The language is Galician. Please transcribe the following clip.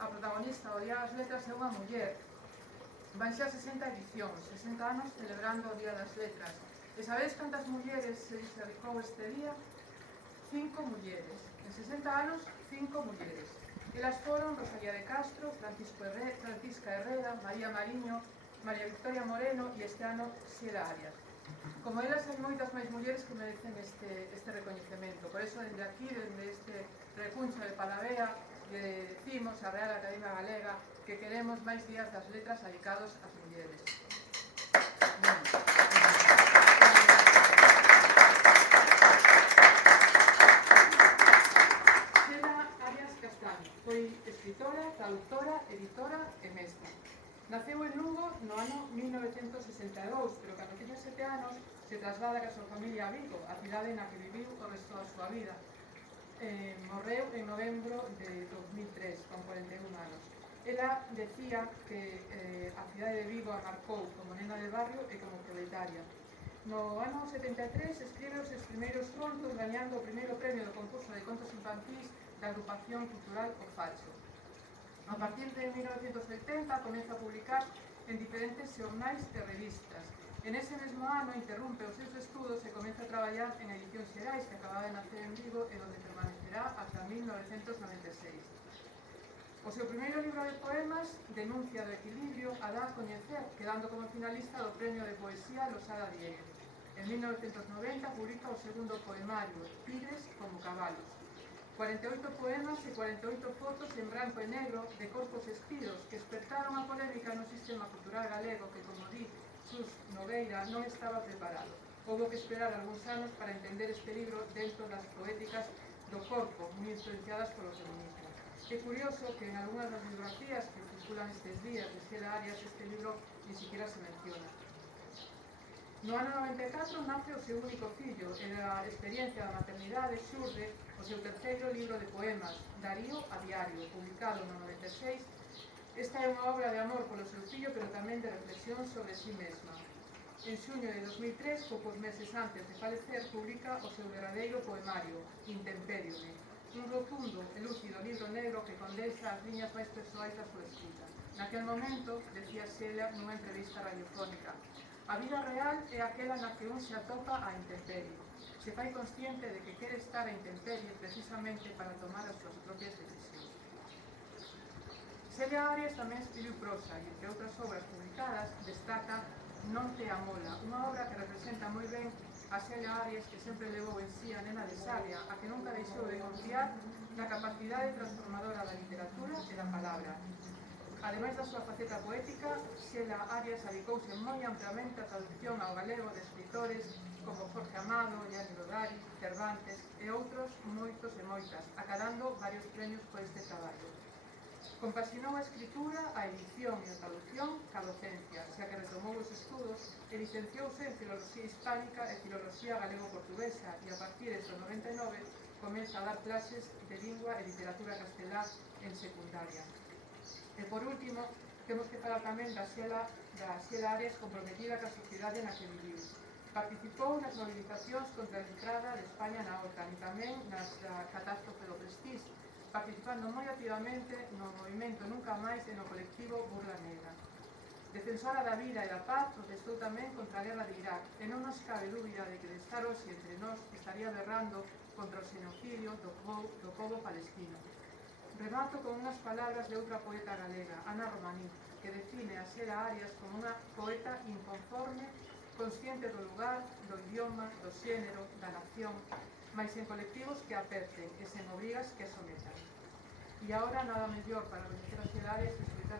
a protagonista do Día das Letras é unha muller. Van xa 60 edicións, 60 anos celebrando o Día das Letras. E sabedes cantas mulleres se dedicou este día? 5 mulleres. En 60 anos, 5 mulleres. Elas foron Rosalía de Castro, Francisca Herrera, María Mariño, María Victoria Moreno e este ano Xela Arias. Como elas, hai moitas máis mulleres que merecen este recoñecemento. Por eso, dende aquí, dende este recuncho de Palavea, lle decimos a Real Academia Galega que queremos máis días das letras dedicados ás mulleres. Xela Arias Castaño foi escritora, traductora, editora e mestra. Naceu en Lugo no ano 1962, pero cando tiña 7 anos se traslada ca súa familia a Vigo, a cidade na que viviu o resto da súa vida. Morreu en novembro de 2003, con 41 anos. Ela decía que a cidade de Vigo a marcou como nena de barrio e como proletaria. No ano 73 escribe os seus primeiros contos, gañando o primeiro premio do concurso de contos infantís da agrupación cultural O Facho. A partir de 1970 comeza a publicar en diferentes xornais e revistas. En ese mesmo ano interrumpe os seus estudos e comeza a traballar en Edicións Xerais, que acababa de nacer en Vigo e onde permanecerá ata 1996. O seu primeiro libro de poemas, Denuncia do Equilibrio, a dá a coñecer, quedando como finalista do Premio de Poesía Losada Diego. En 1990 publica o segundo poemario, Tigres como cabalos. 48 poemas e 48 fotos en branco e negro de corpos espidos que despertaron a polémica no sistema cultural galego que, como di Xus Nogueira, non estaba preparado. Houbo que esperar algúns anos para entender este libro dentro das poéticas do corpo, moi influenciadas polo feminismo. É curioso que en algunhas das bibliografías que circulan estes días de Xela Arias este libro ni siquiera se menciona. No ano 94 nace o seu único fillo e da experiencia da maternidade xurde o seu terceiro libro de poemas, Darío a Diario, publicado no 96. Esta é unha obra de amor polo seu fillo, pero tamén de reflexión sobre sí mesma. En xuño de 2003, poucos meses antes de falecer, publica o seu verdadeiro poemario, Intemperium, un rotundo e lúcido libro negro que condensa as liñas máis persoais da súa escrita. Naquel momento, decía Xela nunha entrevista radiofónica, a vida real é aquela na que un se atopa a intemperie. Se fai consciente de que quere estar a intemperie precisamente para tomar as súas propias decisións. Xela Arias tamén escribiu prosa e, entre outras obras publicadas, destaca Non te amola, unha obra que representa moi ben a Xela Arias, que sempre levou en sí a nena de Sabia, a que nunca deixou de confiar na capacidade transformadora da literatura e da palabra. Ademais da súa faceta poética, Xela Arias adicouse moi ampliamente a traducción ao galego de escritores como Jorge Amado, Gianni Rodari, Cervantes e outros moitos e moitas, acadando varios premios por este traballo. Compaxinou a escritura, a edición e a traducción ca docencia, xa que retomou os estudos e licenciouse en Filoloxía Hispánica e Filoloxía Galego-Portuguesa e a partir do 99 comeza a dar clases de lingua e literatura castelá en secundaria. E por último, temos que falar tamén da Xela Arias comprometida ca sociedade na que viviu. Participou nas movilizacións contra a entrada de España na OTAN e tamén nas catástrofe do Prestige, participando moi activamente no movimento Nunca Máis e no colectivo Burla Negra. Defensora da vida e da paz, protestou tamén contra a guerra de Irak e non nos cabe dúbida de que de estar hoxe entre nós estaría berrando contra o xenocidio do pobo palestino. Remato con unhas palabras de outra poeta galega, Ana Romaní, que define a Xela Arias como unha poeta inconforme, consciente do lugar, do idioma, do xénero, da nación, mais en colectivos que aperten e sen obrigas que sometan. E agora nada mellor para coñecer a Xela Arias que escoitar